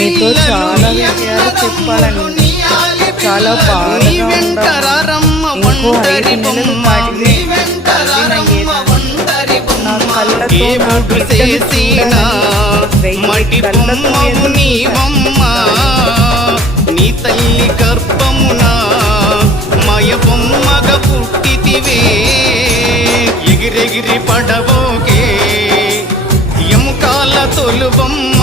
మీతో చాలా విషయాలు చెప్పాలని చాలా బాధగా ఉందా. ఇంకో 5 నెలలు దాటితే నా కళ్ళతో నా బిడ్డను చూడాలని 1000 కళ్ళతో నీ తల్లి గర్భమున మయ బొమ్మగ పుట్టితివే ఎగిరెగిరి పడవోకే ఎముకాల తొలుబొమ్మ